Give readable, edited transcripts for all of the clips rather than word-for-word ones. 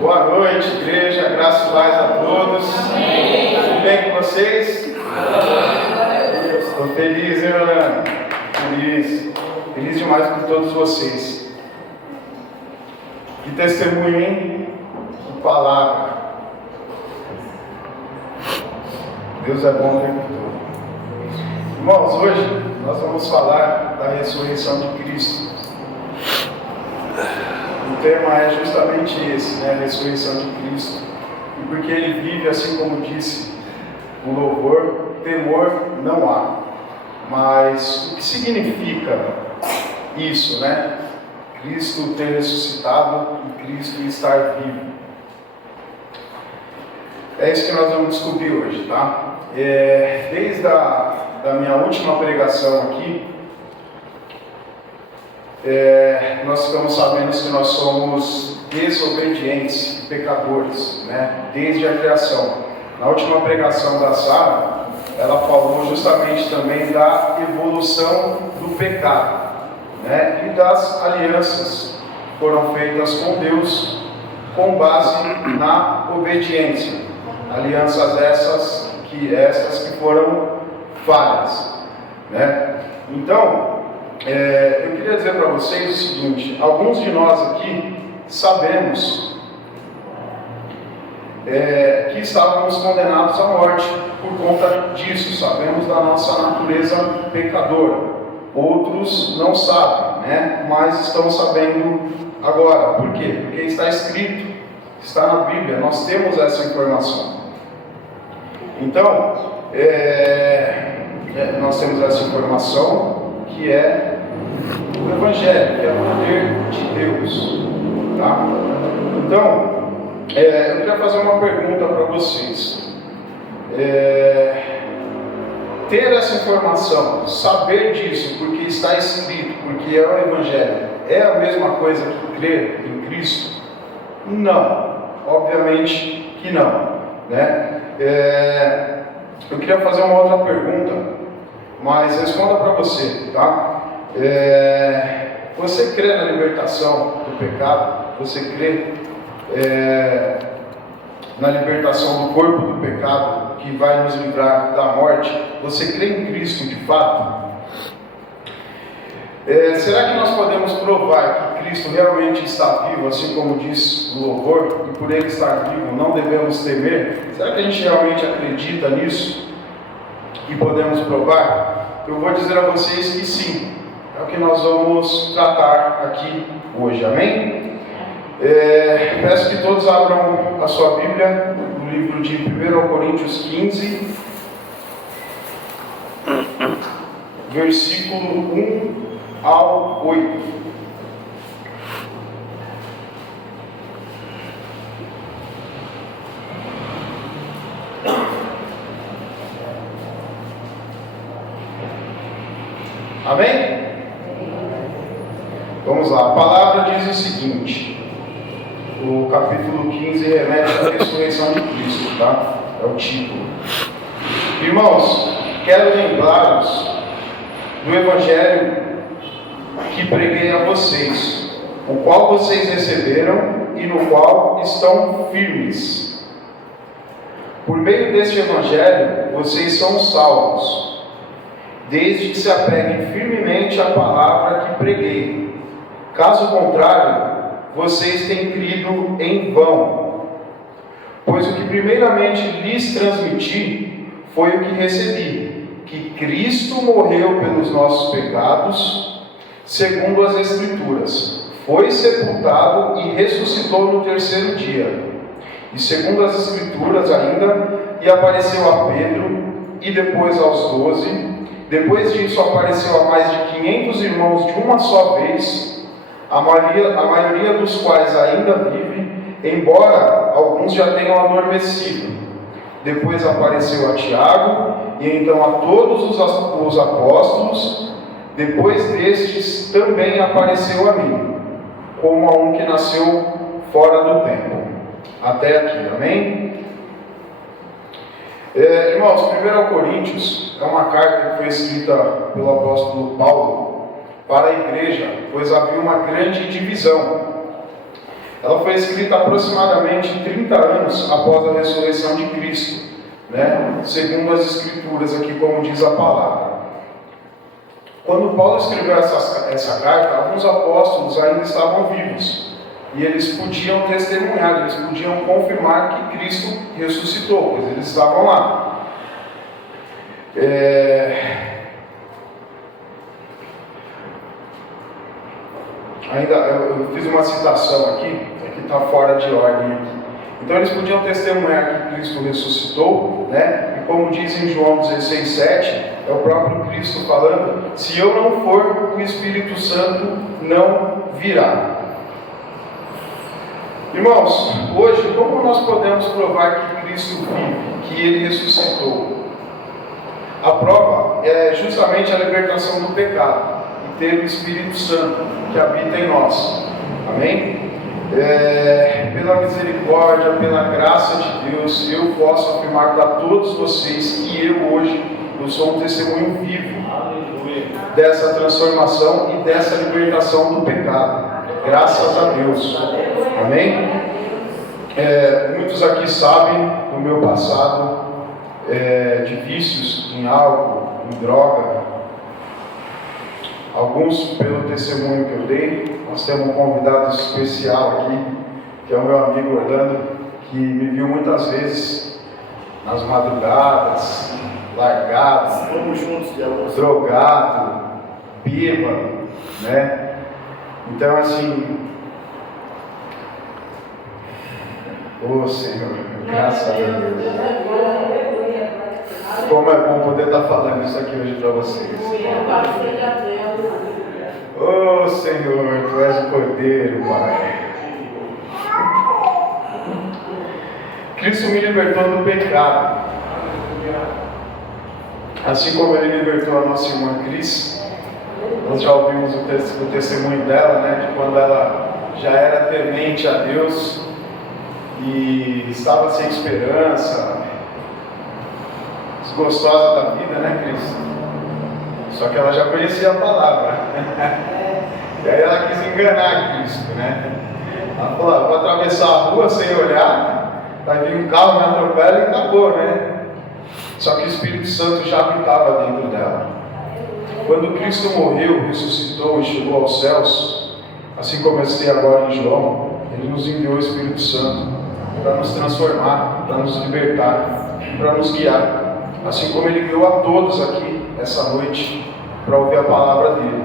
Boa noite, igreja, graças e paz a todos. Amém. Tudo bem com vocês? Estou feliz, hein, Orlando? Feliz demais com todos vocês. Que testemunho, hein? Que palavra. Deus é bom o tempo todo. Irmãos, hoje nós vamos falar da ressurreição de Cristo. O tema é justamente esse, né? A ressurreição de Cristo. E porque Ele vive, assim como disse o louvor, temor não há. Mas o que significa isso, né? Cristo ter ressuscitado e Cristo estar vivo. É isso que nós vamos descobrir hoje, tá? Desde a minha última pregação aqui, nós ficamos sabendo que nós somos desobedientes, pecadores, né? Desde a criação. Na última pregação da Sara, ela falou justamente também da evolução do pecado, né? E das alianças que foram feitas com Deus com base na obediência. Alianças essas que foram falhas, né? Então, eu queria dizer para vocês o seguinte: alguns de nós aqui sabemos que estávamos condenados à morte por conta disso, sabemos da nossa natureza pecadora. Outros não sabem, né? Mas estão sabendo agora. Por quê? Porque está escrito, está na Bíblia, nós temos essa informação. Então, nós temos essa informação que é o Evangelho, que é o poder de Deus, tá? Então, eu queria fazer uma pergunta para vocês. Ter essa informação, saber disso, porque está escrito, porque é o Evangelho, é a mesma coisa que crer em Cristo? Não, obviamente que não, né? Eu queria fazer uma outra pergunta, mas responda para você, tá? Você crê na libertação do pecado? Você crê na libertação do corpo do pecado, que vai nos livrar da morte? Você crê em Cristo de fato? Será que nós podemos provar que Cristo realmente está vivo, assim como diz o louvor, e por Ele estar vivo não devemos temer? Será que a gente realmente acredita nisso? E podemos provar? Eu vou dizer a vocês que sim. É o que nós vamos tratar aqui hoje, amém? Peço que todos abram a sua Bíblia no livro de 1 Coríntios 15, versículo 1 ao 8. Amém? Vamos lá, a palavra diz o seguinte. O capítulo 15 remete à ressurreição de Cristo, tá? É o título. Irmãos, quero lembrá-los do Evangelho que preguei a vocês, o qual vocês receberam e no qual estão firmes. Por meio deste Evangelho, vocês são salvos, desde que se apeguem firmemente à palavra que preguei. Caso contrário, vocês têm crido em vão. Pois o que primeiramente lhes transmiti foi o que recebi, que Cristo morreu pelos nossos pecados, segundo as Escrituras, foi sepultado e ressuscitou no terceiro dia, e segundo as Escrituras ainda, e apareceu a Pedro, e depois aos 12, depois disso apareceu a mais de 500 irmãos de uma só vez, a maioria dos quais ainda vive, embora alguns já tenham adormecido. Depois apareceu a Tiago, e então a todos os apóstolos. Depois destes também apareceu a mim, como a um que nasceu fora do tempo. Até aqui, amém? Irmãos, 1 Coríntios é uma carta que foi escrita pelo apóstolo Paulo para a igreja, pois havia uma grande divisão. Ela foi escrita aproximadamente 30 anos após a ressurreição de Cristo, né? Segundo as Escrituras aqui, como diz a palavra. Quando Paulo escreveu essa carta, alguns apóstolos ainda estavam vivos e eles podiam testemunhar, eles podiam confirmar que Cristo ressuscitou, pois eles estavam lá. Ainda eu fiz uma citação aqui, que está fora de ordem aqui. Então eles podiam testemunhar que Cristo ressuscitou, né? E como diz em João 16:7, é o próprio Cristo falando: se eu não for, o Espírito Santo não virá. Irmãos, hoje, como nós podemos provar que Cristo vive, que Ele ressuscitou? A prova é justamente a libertação do pecado e ter o Espírito Santo que habita em nós. Amém? Pela misericórdia, pela graça de Deus, eu posso afirmar para todos vocês que eu sou um testemunho vivo dessa transformação e dessa libertação do pecado. Graças a Deus. Amém? Muitos aqui sabem do meu passado de vícios em álcool, em droga. Alguns pelo testemunho que eu dei. Nós temos um convidado especial aqui, que é o meu amigo Orlando, que me viu muitas vezes nas madrugadas, largado, drogado, bêbado, né? Então, assim, Senhor, graças a Deus. Como é bom poder estar falando isso aqui hoje para vocês. Senhor, Tu és o Cordeiro, Pai. Cristo me libertou do pecado. Assim como Ele libertou a nossa irmã Cris. Nós já ouvimos o testemunho dela, né? De quando ela já era temente a Deus e estava sem esperança, desgostosa da vida, né, Cris? Só que ela já conhecia a palavra. E aí ela quis enganar Cristo, né? Ela falou: vou atravessar a rua sem olhar, vai vir um carro, me atropela e acabou, né? Só que o Espírito Santo já habitava dentro dela. Quando Cristo morreu, ressuscitou e chegou aos céus, assim como eu citei agora em João, Ele nos enviou o Espírito Santo para nos transformar, para nos libertar, para nos guiar, assim como Ele guiou a todos aqui essa noite para ouvir a palavra dele.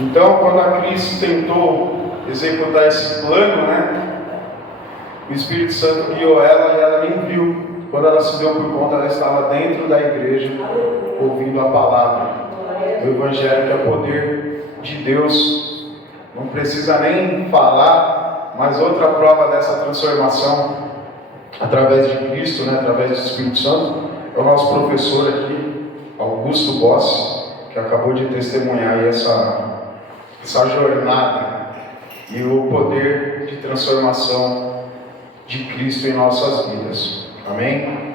Então, quando a Cristo tentou executar esse plano, né, o Espírito Santo guiou ela e ela nem viu. Quando ela se deu por conta, ela estava dentro da igreja, ouvindo a palavra. O Evangelho, que é o poder de Deus, não precisa nem falar, mas outra prova dessa transformação, através de Cristo, né, através do Espírito Santo, é o nosso professor aqui, Augusto Boss, que acabou de testemunhar aí essa jornada e o poder de transformação de Cristo em nossas vidas. Amém?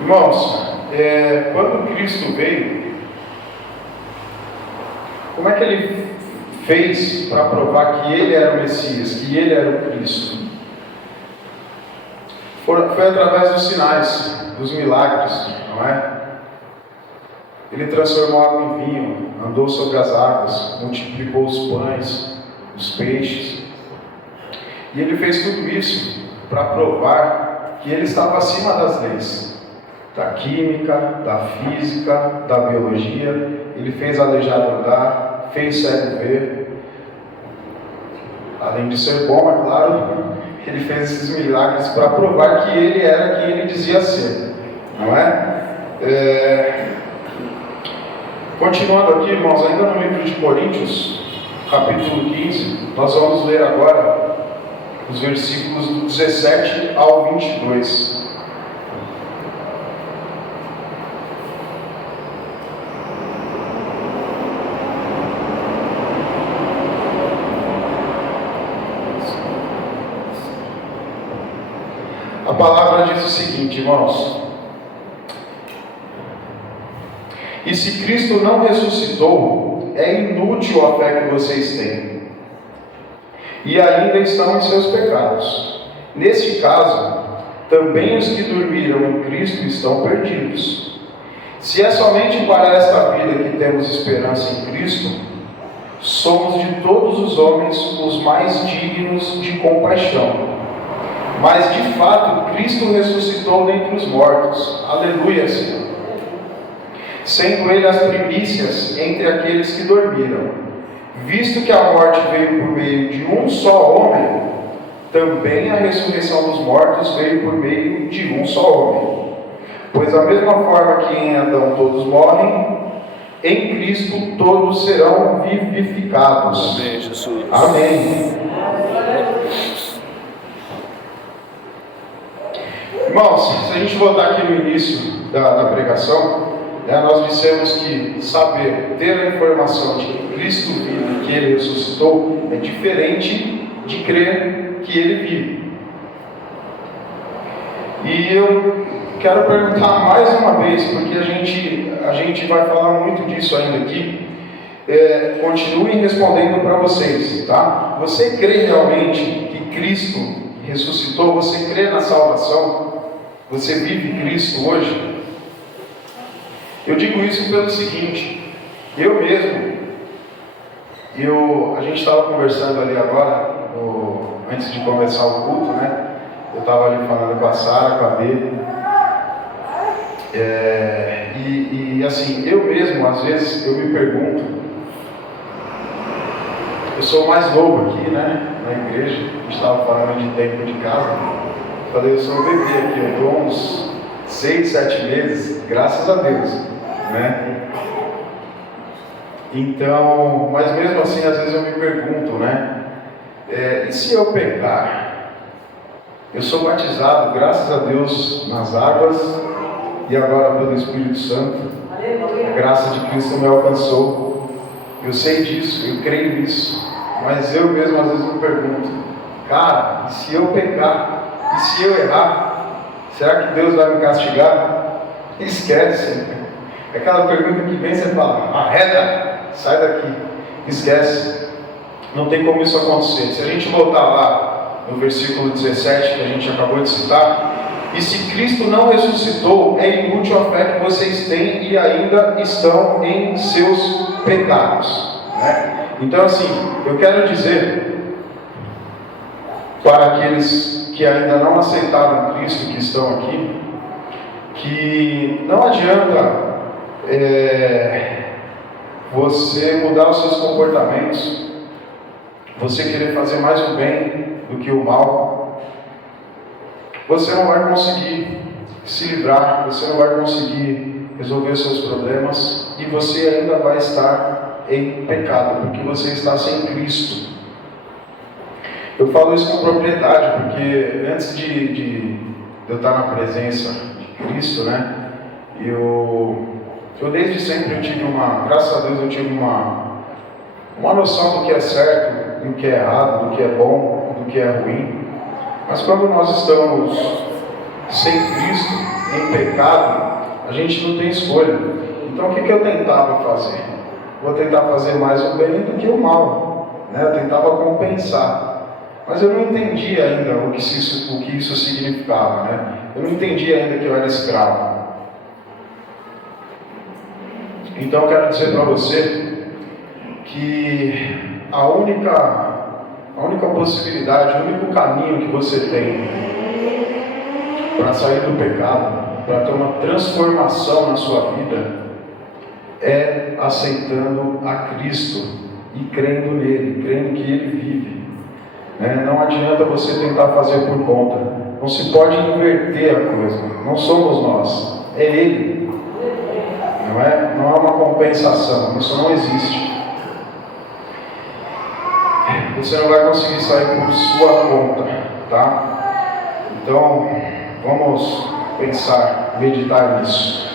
Irmãos, quando Cristo veio, como é que Ele fez para provar que Ele era o Messias, que Ele era o Cristo? Foi através dos sinais, dos milagres, não é? Ele transformou água em vinho, andou sobre as águas, multiplicou os pães, os peixes. E Ele fez tudo isso para provar que Ele estava acima das leis, da química, da física, da biologia. Ele fez aleijado andar, fez cego ver. Além de ser bom, é claro, Ele fez esses milagres para provar que Ele era quem Ele dizia ser, não é? Continuando aqui, irmãos, ainda no livro de Coríntios, capítulo 15, nós vamos ler agora os versículos do 17 ao 22. A palavra diz o seguinte, irmãos: e se Cristo não ressuscitou, é inútil a fé que vocês têm, e ainda estão em seus pecados. Neste caso, também os que dormiram em Cristo estão perdidos. Se é somente para esta vida que temos esperança em Cristo, somos de todos os homens os mais dignos de compaixão. Mas de fato, Cristo ressuscitou dentre os mortos. Aleluia, Senhor. Sendo Ele as primícias entre aqueles que dormiram. Visto que a morte veio por meio de um só homem, também a ressurreição dos mortos veio por meio de um só homem. Pois da mesma forma que em Adão todos morrem, em Cristo todos serão vivificados. Amém, Jesus. Amém. Irmãos, se a gente voltar aqui no início da pregação, nós dissemos que saber, ter a informação de que Cristo vive, que Ele ressuscitou, é diferente de crer que Ele vive. E eu quero perguntar mais uma vez, porque a gente vai falar muito disso ainda aqui. Continuem respondendo para vocês, tá? Você crê realmente que Cristo ressuscitou? Você crê na salvação? Você vive Cristo hoje? Eu digo isso pelo seguinte: eu mesmo, a gente estava conversando ali agora, antes de começar o culto, né? Eu estava ali falando com a Sara, com a Bê, e assim, eu mesmo, às vezes, eu me pergunto, eu sou o mais novo aqui, né? Na igreja, a gente estava falando de tempo de casa, eu falei, eu sou um bebê aqui, eu estou uns 6, 7 meses, graças a Deus, né? Então, mas mesmo assim, às vezes eu me pergunto, né? E se eu pecar? Eu sou batizado, graças a Deus, nas águas e agora pelo Espírito Santo. A graça de Cristo me alcançou. Eu sei disso, eu creio nisso. Mas eu mesmo às vezes me pergunto, cara, e se eu pecar? E se eu errar? Será que Deus vai me castigar? Esquece. É aquela pergunta que vem e você fala, arreda, sai daqui. Esquece. Não tem como isso acontecer. Se a gente voltar lá no versículo 17 que a gente acabou de citar, e se Cristo não ressuscitou, é inútil a fé que vocês têm e ainda estão em seus pecados, né? Então assim, eu quero dizer para aqueles que ainda não aceitaram Cristo, que estão aqui, que não adianta você mudar os seus comportamentos, você querer fazer mais o bem do que o mal. Você não vai conseguir se livrar, você não vai conseguir resolver os seus problemas e você ainda vai estar em pecado, porque você está sem Cristo. Eu falo isso com propriedade, porque antes de eu estar na presença de Cristo, né, eu desde sempre eu tive graças a Deus eu tive uma noção do que é certo, do que é errado, do que é bom, do que é ruim. Mas quando nós estamos sem Cristo, em pecado, a gente não tem escolha. Então o que eu tentava fazer? Vou tentar fazer mais o bem do que o mal, né? Eu tentava compensar. Mas eu não entendi ainda o que isso significava, né? Eu não entendi ainda que eu era escravo. Então eu quero dizer para você que a única possibilidade, o único caminho que você tem para sair do pecado, para ter uma transformação na sua vida, é aceitando a Cristo e crendo nele, crendo que ele vive. Não adianta você tentar fazer por conta. Não se pode inverter a coisa. Não somos nós, é ele. Não é uma compensação. Isso não existe. Você não vai conseguir sair por sua conta, tá? Então, vamos pensar, meditar nisso.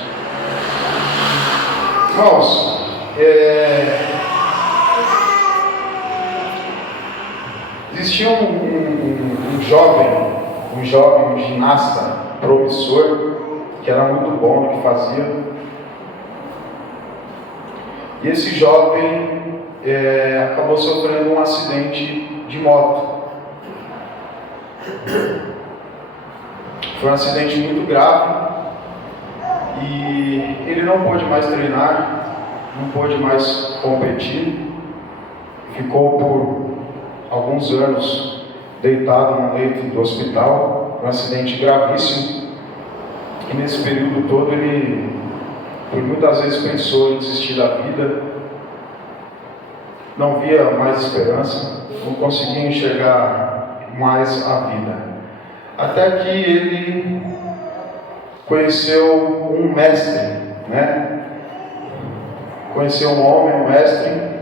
Irmãos, existia um jovem um jovem, um ginasta promissor, que era muito bom no que fazia. E esse jovem acabou sofrendo um acidente de moto. Foi um acidente muito grave e ele não pôde mais treinar, não pôde mais competir. Ficou por alguns anos deitado no leito do hospital, um acidente gravíssimo. E nesse período todo ele, por muitas vezes, pensou em desistir da vida, não via mais esperança, não conseguia enxergar mais a vida. Até que ele conheceu um mestre, Conheceu um homem, um mestre,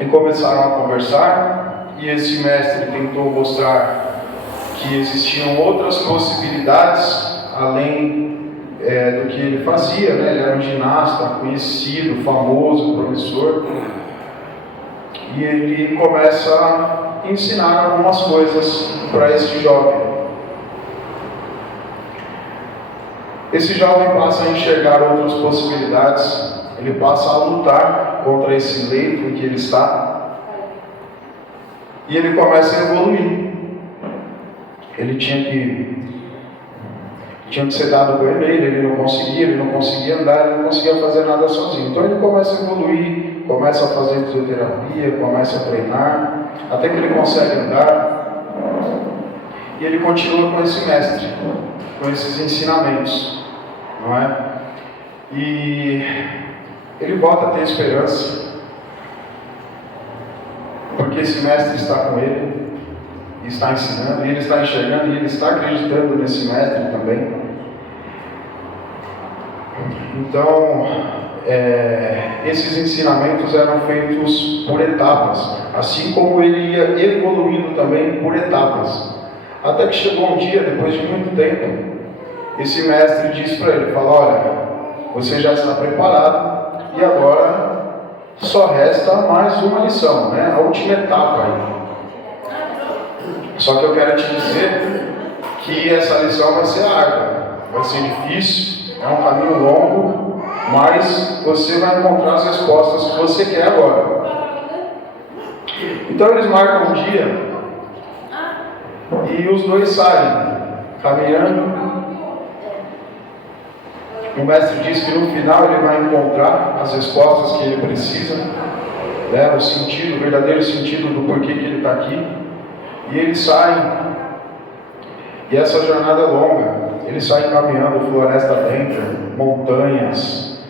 e começaram a conversar, e esse mestre tentou mostrar que existiam outras possibilidades além do que ele fazia, Ele era um ginasta conhecido, famoso, promissor, e ele começa a ensinar algumas coisas para esse jovem. Esse jovem passa a enxergar outras possibilidades, ele passa a lutar contra esse leito em que ele está, e ele começa a evoluir. Ele tinha que ser dado banho nele, ele não conseguia andar, ele não conseguia fazer nada sozinho. Então ele começa a evoluir, começa a fazer fisioterapia, começa a treinar, até que ele consegue andar, e ele continua com esse mestre, com esses ensinamentos, não é? E ele volta a ter esperança, porque esse mestre está com ele, está ensinando, e ele está enxergando, e ele está acreditando nesse mestre também. Então, esses ensinamentos eram feitos por etapas, assim como ele ia evoluindo também por etapas. Até que chegou um dia, depois de muito tempo, esse mestre disse para ele, fala, olha, você já está preparado, e agora só resta mais uma lição, a última etapa aí. Só que eu quero te dizer que essa lição vai ser árdua, vai ser difícil, é um caminho longo, mas você vai encontrar as respostas que você quer agora. Então eles marcam um dia e os dois saem caminhando. O mestre diz que no final ele vai encontrar as respostas que ele precisa, o sentido, o verdadeiro sentido do porquê que ele está aqui. E eles saem, e essa jornada é longa. Eles saem caminhando floresta dentro, montanhas,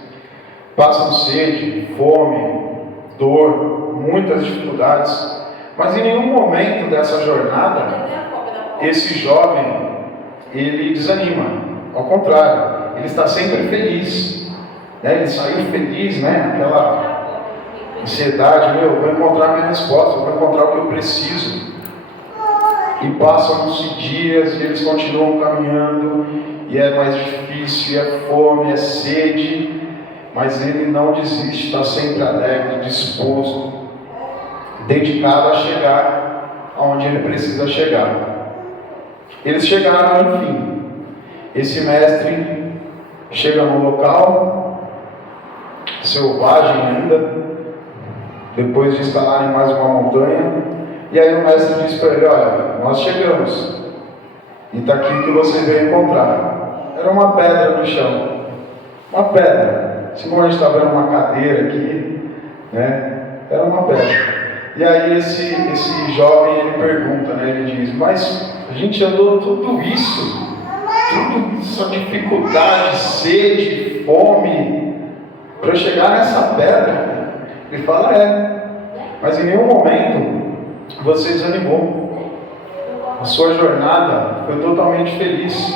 passam sede, fome, dor, muitas dificuldades. Mas em nenhum momento dessa jornada, esse jovem, ele desanima. Ao contrário, ele está sempre feliz. Ele saiu feliz, aquela ansiedade, vou encontrar minha resposta, vou encontrar o que eu preciso. E passam-se dias e eles continuam caminhando, e é mais difícil, é fome, é sede, mas ele não desiste, está sempre alegre, disposto, dedicado a chegar aonde ele precisa chegar. Eles chegaram, enfim. Esse mestre chega no local, selvagem ainda, depois de escalar em mais uma montanha. E aí o mestre diz para ele, olha, nós chegamos, e está aqui o que você veio encontrar. Era uma pedra no chão, uma pedra, assim como a gente está vendo uma cadeira aqui, era uma pedra. E aí esse jovem, ele pergunta, ele diz, mas a gente andou tudo isso, essa dificuldade, sede, fome, para chegar nessa pedra. Ele fala, mas em nenhum momento você desanimou. A sua jornada foi totalmente feliz,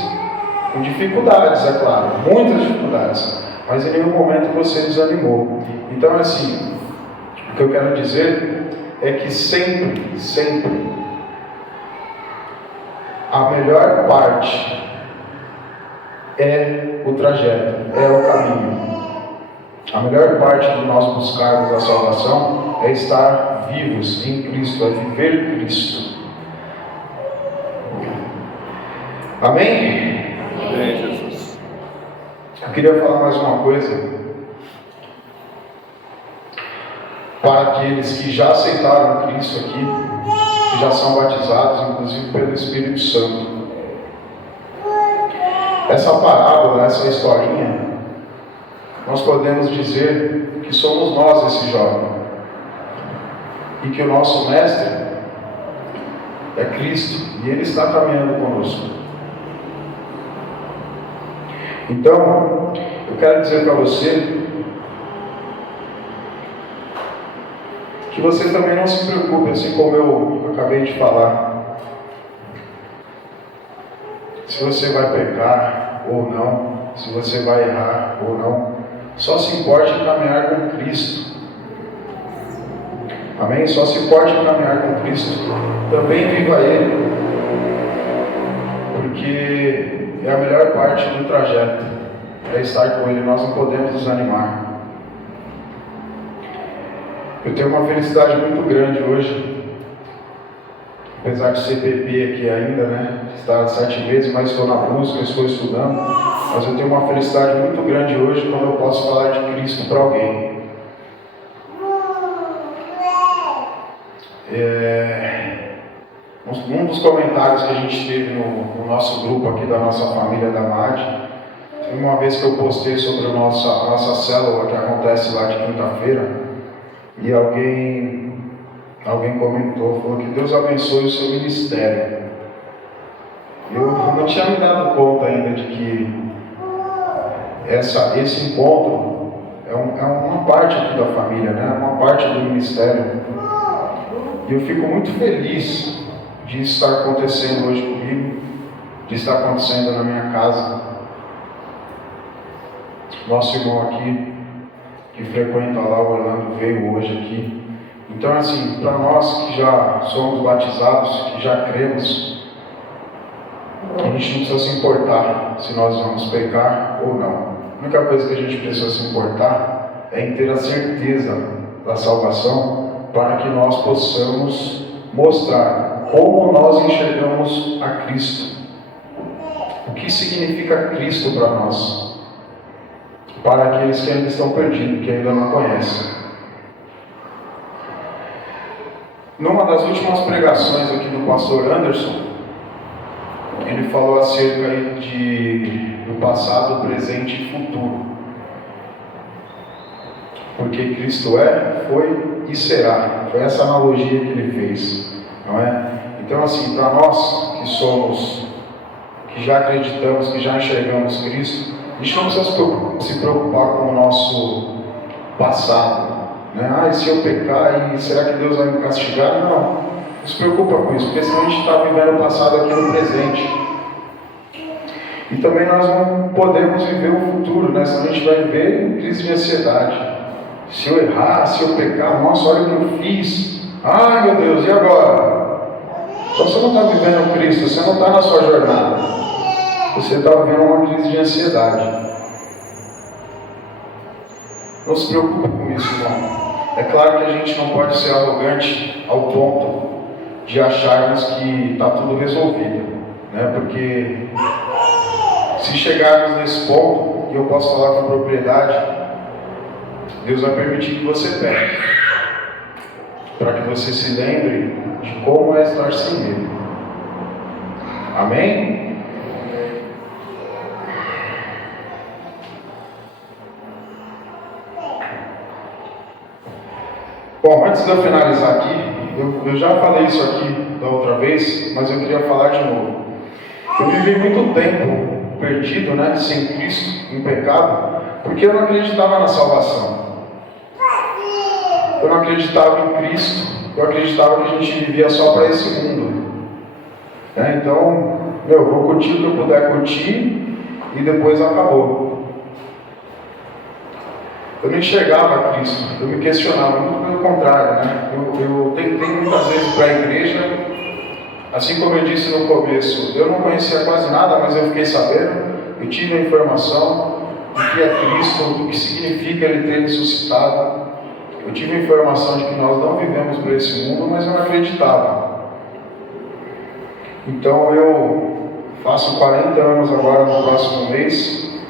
com dificuldades, é claro, muitas dificuldades, mas em nenhum momento você desanimou. Então, assim, o que eu quero dizer é que sempre, a melhor parte é o trajeto, é o caminho. A melhor parte de nós buscarmos a salvação é estar vivos em Cristo, é viver Cristo. Amém? Amém, Jesus. Eu queria falar mais uma coisa para aqueles que já aceitaram Cristo aqui, que já são batizados, inclusive pelo Espírito Santo. Essa parábola, essa historinha, nós podemos dizer que somos nós esse jovem, e que o nosso mestre é Cristo, e Ele está caminhando conosco. Então, eu quero dizer para você que você também não se preocupe, assim como eu acabei de falar, se você vai pecar ou não, se você vai errar ou não. Só se importe em caminhar com Cristo. Amém? Só se importe em caminhar com Cristo. Também viva Ele, porque é a melhor parte do trajeto, é estar com Ele. Nós não podemos desanimar. Eu tenho uma felicidade muito grande hoje, apesar de ser bebê aqui ainda, né? Estar 7 meses, mas estou na busca, estou estudando. Mas eu tenho uma felicidade muito grande hoje quando eu posso falar de Cristo para alguém. Um dos comentários que a gente teve no nosso grupo aqui da nossa família da MAD, foi uma vez que eu postei sobre a nossa célula que acontece lá de quinta-feira, e alguém comentou, falou que Deus abençoe o seu ministério. Eu não tinha me dado conta ainda de que esse encontro é uma parte aqui da família, né? Uma parte do ministério. E eu fico muito feliz de estar acontecendo hoje comigo, de estar acontecendo na minha casa. Nosso irmão aqui, que frequenta lá o Orlando, veio hoje aqui. Então, assim, para nós que já somos batizados, que já cremos, a gente não precisa se importar se nós vamos pecar ou não. A única coisa que a gente precisa se importar é em ter a certeza da salvação, para que nós possamos mostrar como nós enxergamos a Cristo. O que significa Cristo para nós? Para aqueles que ainda estão perdidos, que ainda não conhecem. Numa das últimas pregações aqui do pastor Anderson, ele falou acerca do passado, presente e futuro. Porque Cristo é, foi e será. Foi essa analogia que ele fez, não é? Então, assim, para nós que já acreditamos, que já enxergamos Cristo, a gente não precisa se preocupar com o nosso passado, né? E se eu pecar, será que Deus vai me castigar? Não se preocupa com isso, porque senão a gente está vivendo o passado aqui no presente. E também nós não podemos viver o futuro, né? Senão a gente vai viver em crise de ansiedade. Se eu errar, se eu pecar, nossa, olha o que eu fiz. Ai meu Deus, e agora? Então você não está vivendo Cristo, você não está na sua jornada. Você está vivendo uma crise de ansiedade. Não se preocupe com isso, irmão. É claro que a gente não pode ser arrogante ao ponto de acharmos que está tudo resolvido, né? Porque se chegarmos nesse ponto, e eu posso falar com propriedade, Deus vai permitir que você peque, para que você se lembre de como é estar sem Ele. Amém? Bom, antes de eu finalizar aqui, eu já falei isso aqui da outra vez, mas eu queria falar de novo. Eu vivi muito tempo perdido, né, sem Cristo, em pecado, porque eu não acreditava na salvação. Eu não acreditava em Cristo, eu acreditava que a gente vivia só para esse mundo. Né? Então, eu vou curtir o que eu puder curtir e depois acabou. Eu não enxergava Cristo, eu me questionava, muito pelo contrário, né? Eu tentei muitas vezes para a igreja, assim como eu disse no começo, eu não conhecia quase nada, mas eu fiquei sabendo, eu tive a informação do que é Cristo, do que significa Ele ter ressuscitado. Eu tive a informação de que nós não vivemos para esse mundo, mas eu não acreditava. Então eu faço 40 anos agora no próximo mês,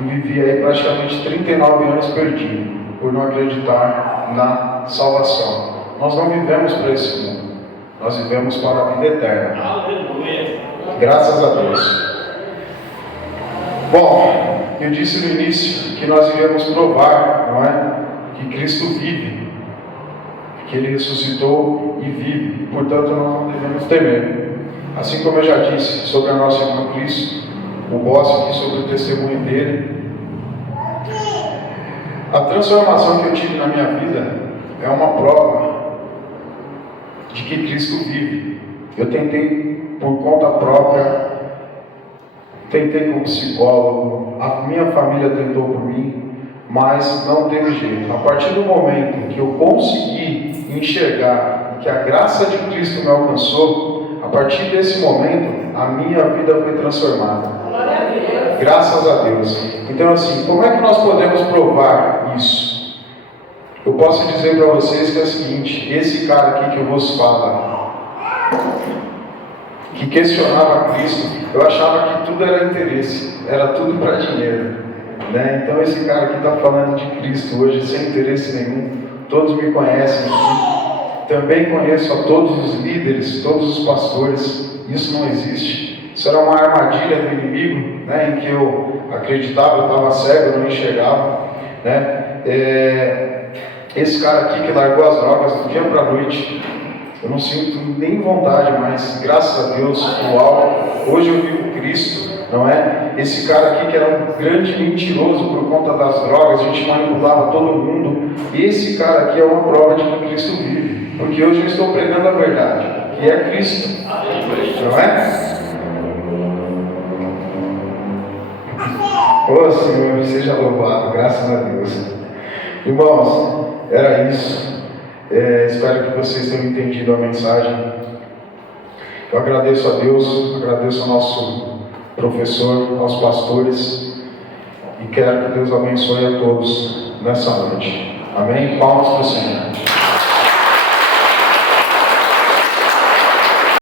e vivi aí praticamente 39 anos perdido, por não acreditar na salvação. Nós não vivemos para esse mundo, nós vivemos para a vida eterna. Aleluia. Graças a Deus. Bom, eu disse no início que nós iremos provar, não é? Que Cristo vive, que Ele ressuscitou e vive, portanto nós não devemos temer. Assim como eu já disse sobre a nossa irmã Cristo, o boss aqui sobre o testemunho dele, a transformação que eu tive na minha vida é uma prova de que Cristo vive. Eu tentei por conta própria, tentei como psicólogo, a minha família tentou por mim, mas não teve jeito. A partir do momento que eu consegui enxergar que a graça de Cristo me alcançou, a partir desse momento, a minha vida foi transformada. Graças a Deus. Então assim, como é que nós podemos provar isso? Eu posso dizer para vocês que é o seguinte: esse cara aqui que eu vos falo, que questionava Cristo, eu achava que tudo era interesse, era tudo para dinheiro, né? Então esse cara aqui está falando de Cristo hoje sem interesse nenhum. Todos me conhecem aqui. Também conheço a todos os líderes, todos os pastores. Isso não existe. Isso era uma armadilha do inimigo, né? Em que eu acreditava, eu estava cego, eu não enxergava, né? Esse cara aqui que largou as drogas do dia para a noite, eu não sinto nem vontade, mas graças a Deus, o álcool, hoje eu vivo Cristo, não é? Esse cara aqui que era um grande mentiroso por conta das drogas, a gente manipulava todo mundo. Esse cara aqui é uma prova de que Cristo vive, porque hoje eu estou pregando a verdade, que é Cristo, não é? Ô Senhor, seja louvado, graças a Deus. Irmãos, era isso. Espero que vocês tenham entendido a mensagem. Eu agradeço a Deus, agradeço ao nosso professor, aos pastores, e quero que Deus abençoe a todos nessa noite. Amém? Palmas para o Senhor.